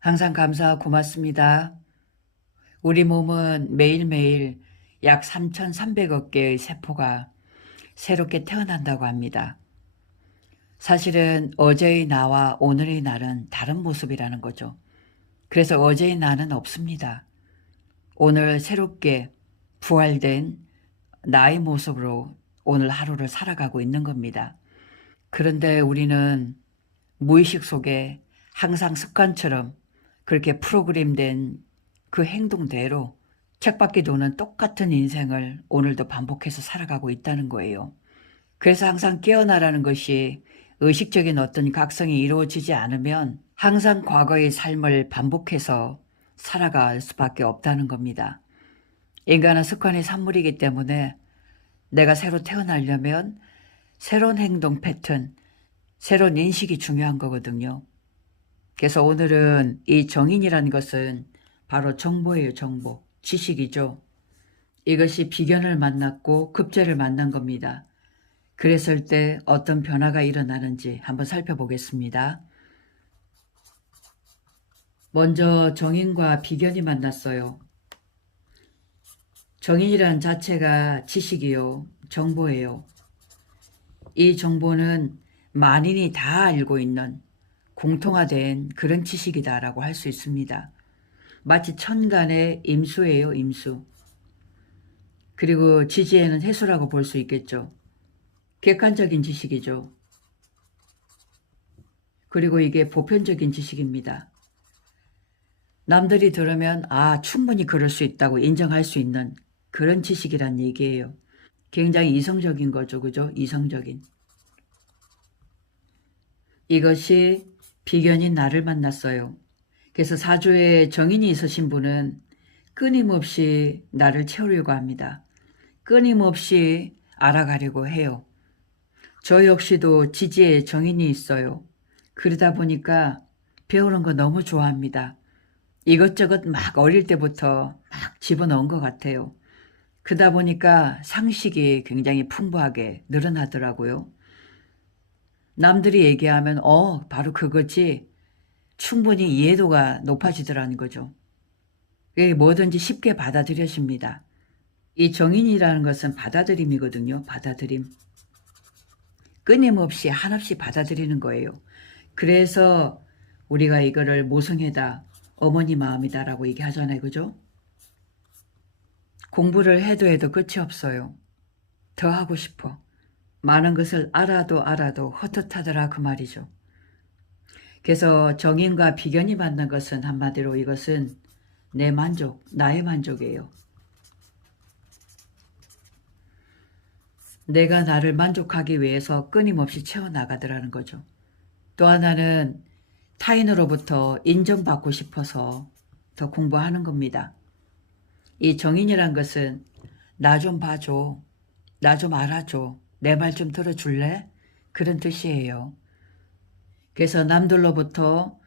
항상 감사 고맙습니다. 우리 몸은 매일매일 약 3,300억 개의 세포가 새롭게 태어난다고 합니다. 사실은 어제의 나와 오늘의 나는 다른 모습이라는 거죠. 그래서 어제의 나는 없습니다. 오늘 새롭게 부활된 나의 모습으로 오늘 하루를 살아가고 있는 겁니다. 그런데 우리는 무의식 속에 항상 습관처럼 그렇게 프로그램된 그 행동대로 쳇바퀴 도는 똑같은 인생을 오늘도 반복해서 살아가고 있다는 거예요. 그래서 항상 깨어나라는 것이 의식적인 어떤 각성이 이루어지지 않으면 항상 과거의 삶을 반복해서 살아갈 수밖에 없다는 겁니다. 인간은 습관의 산물이기 때문에 내가 새로 태어나려면 새로운 행동 패턴, 새로운 인식이 중요한 거거든요. 그래서 오늘은 이 정인이라는 것은 바로 정보예요. 정보. 지식이죠. 이것이 비견을 만났고 급제를 만난 겁니다. 그랬을 때 어떤 변화가 일어나는지 한번 살펴보겠습니다. 먼저 정인과 비견이 만났어요. 정인이란 자체가 지식이요. 정보예요. 이 정보는 만인이 다 알고 있는 공통화된 그런 지식이다라고 할 수 있습니다. 마치 천간의 임수예요. 임수. 그리고 지지에는 해수라고 볼 수 있겠죠. 객관적인 지식이죠. 그리고 이게 보편적인 지식입니다. 남들이 들으면 충분히 그럴 수 있다고 인정할 수 있는 그런 지식이란 얘기예요. 굉장히 이성적인 거죠. 그죠? 이성적인. 이것이 비견인 나를 만났어요. 그래서 사주에 정인이 있으신 분은 끊임없이 나를 채우려고 합니다. 끊임없이 알아가려고 해요. 저 역시도 지지에 정인이 있어요. 그러다 보니까 배우는 거 너무 좋아합니다. 이것저것 막 어릴 때부터 막 집어넣은 것 같아요. 그러다 보니까 상식이 굉장히 풍부하게 늘어나더라고요. 남들이 얘기하면 바로 그거지 충분히 이해도가 높아지더라는 거죠. 뭐든지 쉽게 받아들여집니다. 이 정인이라는 것은 받아들임이거든요. 받아들임. 끊임없이 한없이 받아들이는 거예요. 그래서 우리가 이거를 모성애다, 어머니 마음이다라고 얘기하잖아요. 그죠? 공부를 해도 끝이 없어요. 더 하고 싶어. 많은 것을 알아도 헛헛하더라 그 말이죠. 그래서 정인과 비견이 만난 것은 한마디로 이것은 내 만족, 나의 만족이에요. 내가 나를 만족하기 위해서 끊임없이 채워나가더라는 거죠. 또 하나는 타인으로부터 인정받고 싶어서 더 공부하는 겁니다. 이 정인이란 것은 나 좀 봐줘, 나 좀 알아줘, 내 말 좀 들어줄래? 그런 뜻이에요. 그래서 남들로부터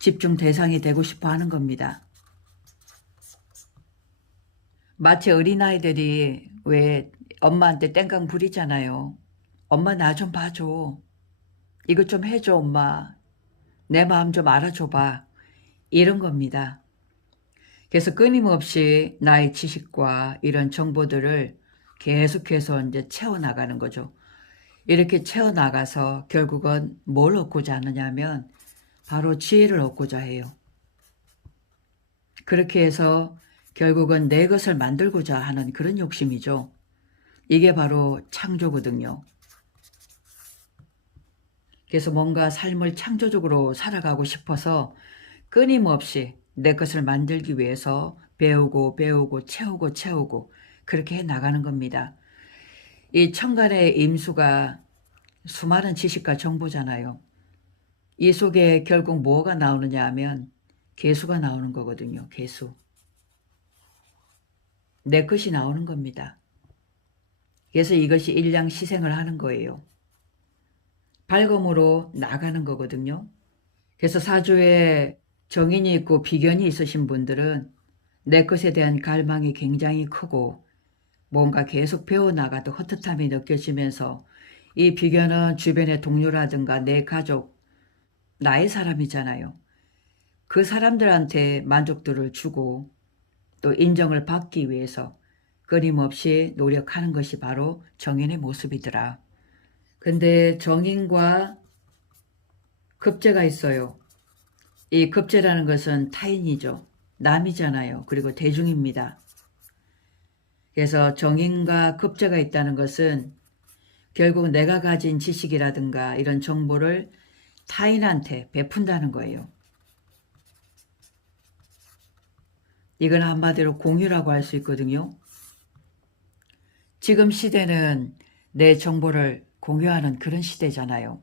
집중 대상이 되고 싶어 하는 겁니다. 마치 어린아이들이 왜 엄마한테 땡깡 부리잖아요. 엄마 나 좀 봐줘. 이것 좀 해줘 엄마. 내 마음 좀 알아줘봐. 이런 겁니다. 그래서 끊임없이 나의 지식과 이런 정보들을 계속해서 이제 채워나가는 거죠. 이렇게 채워나가서 결국은 뭘 얻고자 하느냐면 바로 지혜를 얻고자 해요. 그렇게 해서 결국은 내 것을 만들고자 하는 그런 욕심이죠. 이게 바로 창조거든요. 그래서 뭔가 삶을 창조적으로 살아가고 싶어서 끊임없이 내 것을 만들기 위해서 배우고 채우고 그렇게 해 나가는 겁니다. 이 천간의 임수가 수많은 지식과 정보잖아요. 이 속에 결국 뭐가 나오느냐 하면 개수가 나오는 거거든요. 개수. 내 것이 나오는 겁니다. 그래서 이것이 일량시생을 하는 거예요. 발검으로 나가는 거거든요. 그래서 사주에 정인이 있고 비견이 있으신 분들은 내 것에 대한 갈망이 굉장히 크고 뭔가 계속 배워나가도 헛헛함이 느껴지면서 이 비견은 주변의 동료라든가 내 가족, 나의 사람이잖아요. 그 사람들한테 만족도를 주고 또 인정을 받기 위해서 끊임없이 노력하는 것이 바로 정인의 모습이더라. 근데 정인과 급제가 있어요. 이 급제라는 것은 타인이죠. 남이잖아요. 그리고 대중입니다. 그래서 정인과 급제가 있다는 것은 결국 내가 가진 지식이라든가 이런 정보를 타인한테 베푼다는 거예요. 이건 한마디로 공유라고 할 수 있거든요. 지금 시대는 내 정보를 공유하는 그런 시대잖아요.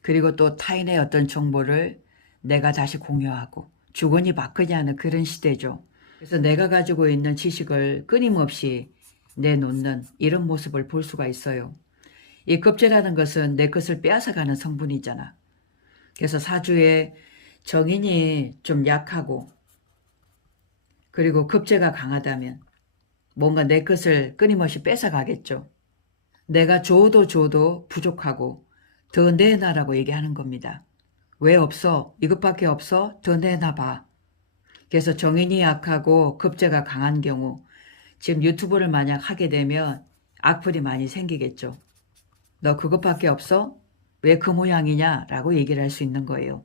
그리고 또 타인의 어떤 정보를 내가 다시 공유하고 주거니 받거니 하는 그런 시대죠. 그래서 내가 가지고 있는 지식을 끊임없이 내놓는 이런 모습을 볼 수가 있어요. 이 급제라는 것은 내 것을 빼앗아가는 성분이잖아. 그래서 사주에 정인이 좀 약하고 그리고 급제가 강하다면 뭔가 내 것을 끊임없이 뺏어가겠죠. 내가 줘도 부족하고 더 내놔라고 얘기하는 겁니다. 왜 없어? 이것밖에 없어? 더 내놔봐. 그래서 정인이 약하고 급제가 강한 경우 지금 유튜브를 만약 하게 되면 악플이 많이 생기겠죠. 너 그것밖에 없어? 왜 그 모양이냐? 라고 얘기를 할 수 있는 거예요.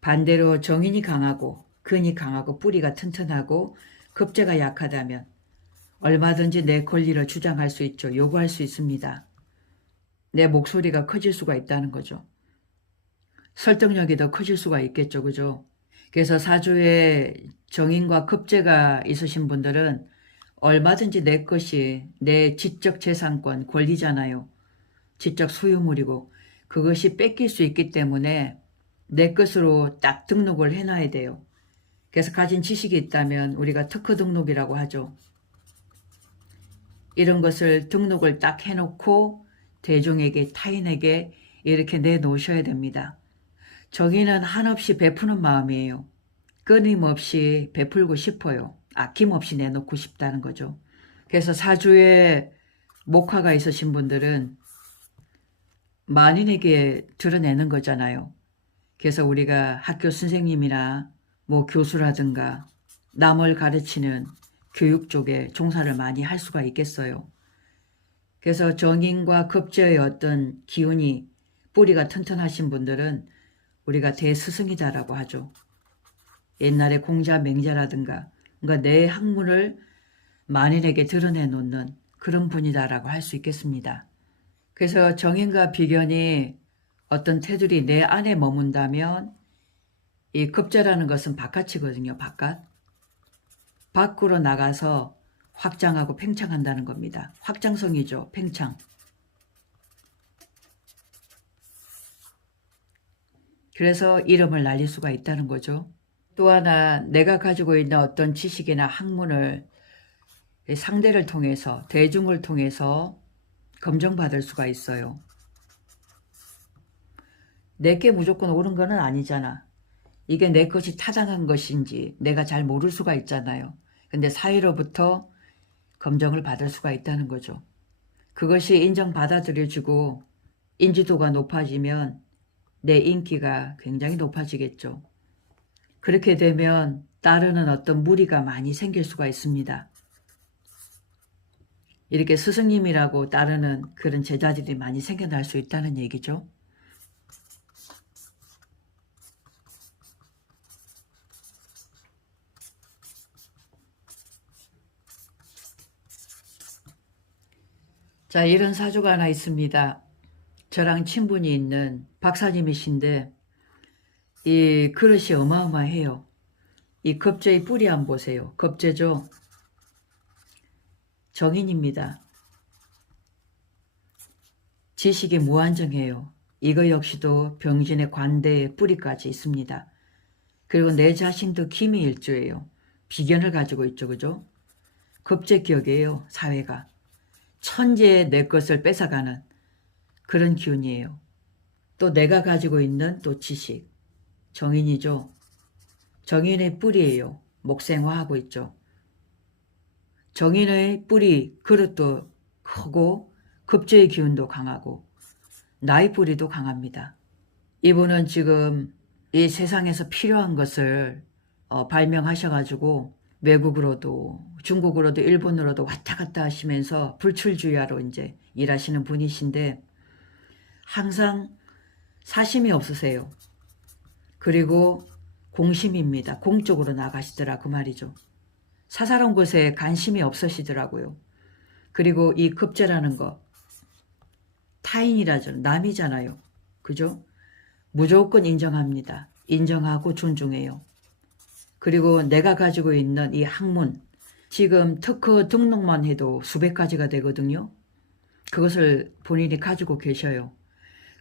반대로 정인이 강하고 근이 강하고 뿌리가 튼튼하고 급제가 약하다면 얼마든지 내 권리를 주장할 수 있죠. 요구할 수 있습니다. 내 목소리가 커질 수가 있다는 거죠. 설득력이 더 커질 수가 있겠죠. 그죠? 그래서 사주에 정인과 급제가 있으신 분들은 얼마든지 내 것이 내 지적 재산권 권리잖아요. 지적 소유물이고 그것이 뺏길 수 있기 때문에 내 것으로 딱 등록을 해놔야 돼요. 그래서 가진 지식이 있다면 우리가 특허 등록이라고 하죠. 이런 것을 등록을 딱 해놓고 대중에게 타인에게 이렇게 내놓으셔야 됩니다. 정의는 한없이 베푸는 마음이에요. 끊임없이 베풀고 싶어요. 아낌없이 내놓고 싶다는 거죠. 그래서 사주에 목화가 있으신 분들은 만인에게 드러내는 거잖아요. 그래서 우리가 학교 선생님이나 뭐 교수라든가 남을 가르치는 교육 쪽에 종사를 많이 할 수가 있겠어요. 그래서 정인과 급제의 어떤 기운이 뿌리가 튼튼하신 분들은 우리가 대스승이다라고 하죠. 옛날에 공자 맹자라든가 그러니까 내 학문을 만인에게 드러내놓는 그런 분이다라고 할 수 있겠습니다. 그래서 정인과 비견이 어떤 테두리 내 안에 머문다면 이 급제라는 것은 바깥이거든요. 바깥. 밖으로 나가서 확장하고 팽창한다는 겁니다. 확장성이죠. 팽창. 그래서 이름을 날릴 수가 있다는 거죠. 또 하나 내가 가지고 있는 어떤 지식이나 학문을 상대를 통해서 대중을 통해서 검증받을 수가 있어요. 내게 무조건 옳은 거는 아니잖아. 이게 내 것이 타당한 것인지 내가 잘 모를 수가 있잖아요. 근데 사회로부터 검증을 받을 수가 있다는 거죠. 그것이 인정받아들여지고 인지도가 높아지면 내 인기가 굉장히 높아지겠죠. 그렇게 되면 따르는 어떤 무리가 많이 생길 수가 있습니다. 이렇게 스승님이라고 따르는 그런 제자들이 많이 생겨날 수 있다는 얘기죠. 자, 이런 사주가 하나 있습니다. 저랑 친분이 있는 박사님이신데 이 그릇이 어마어마해요. 이 겁제의 뿌리 한번 보세요. 겁제죠. 정인입니다. 지식이 무한정해요. 이거 역시도 병진의 관대의 뿌리까지 있습니다. 그리고 내 자신도 기미일주예요. 비견을 가지고 있죠. 그죠? 겁제격이에요. 사회가. 천재의 내 것을 뺏어가는 그런 기운이에요. 또 내가 가지고 있는 또 지식. 정인이죠. 정인의 뿌리예요. 목생화하고 있죠. 정인의 뿌리, 그릇도 크고 급제의 기운도 강하고 나의 뿌리도 강합니다. 이분은 지금 이 세상에서 필요한 것을 발명하셔가지고 외국으로도 중국으로도 일본으로도 왔다 갔다 하시면서 불출주야로 이제 일하시는 분이신데 항상 사심이 없으세요. 그리고 공심입니다. 공적으로 나가시더라 그 말이죠. 사사로운 것에 관심이 없으시더라고요. 그리고 이 급제라는 거 타인이라죠. 남이잖아요. 그죠? 무조건 인정합니다. 인정하고 존중해요. 그리고 내가 가지고 있는 이 학문, 지금 특허 등록만 해도 수백 가지가 되거든요. 그것을 본인이 가지고 계셔요.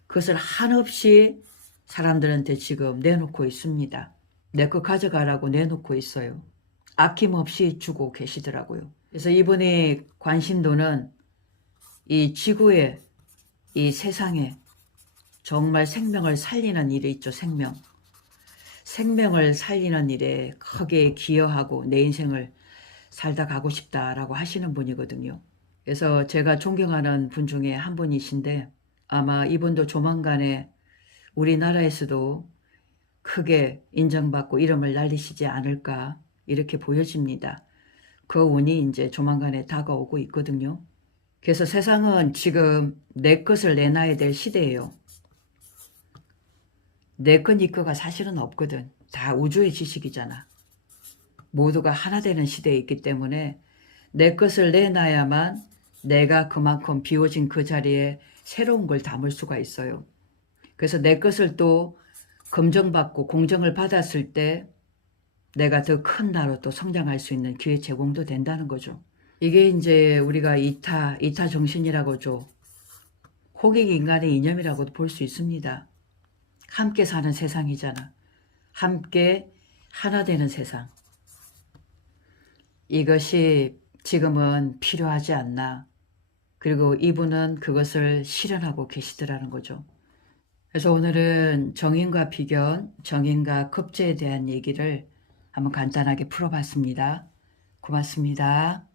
그것을 한없이 사람들한테 지금 내놓고 있습니다. 내 거 가져가라고 내놓고 있어요. 아낌없이 주고 계시더라고요. 그래서 이분의 관심도는 이 지구에, 이 세상에 정말 생명을 살리는 일이 있죠. 생명을 살리는 일에 크게 기여하고 내 인생을 살다 가고 싶다라고 하시는 분이거든요. 그래서 제가 존경하는 분 중에 한 분이신데 아마 이분도 조만간에 우리나라에서도 크게 인정받고 이름을 날리시지 않을까 이렇게 보여집니다. 그 운이 이제 조만간에 다가오고 있거든요. 그래서 세상은 지금 내 것을 내놔야 될 시대예요. 내 것, 네 거가 사실은 없거든. 다 우주의 지식이잖아. 모두가 하나 되는 시대에 있기 때문에 내 것을 내놔야만 내가 그만큼 비워진 그 자리에 새로운 걸 담을 수가 있어요. 그래서 내 것을 또 검증받고 공정을 받았을 때 내가 더 큰 나로 또 성장할 수 있는 기회 제공도 된다는 거죠. 이게 이제 우리가 이타 정신이라고죠. 호객 인간의 이념이라고도 볼 수 있습니다. 함께 사는 세상이잖아. 함께 하나 되는 세상. 이것이 지금은 필요하지 않나. 그리고 이분은 그것을 실현하고 계시더라는 거죠. 그래서 오늘은 정인과 비견, 정인과 급제에 대한 얘기를 한번 간단하게 풀어봤습니다. 고맙습니다.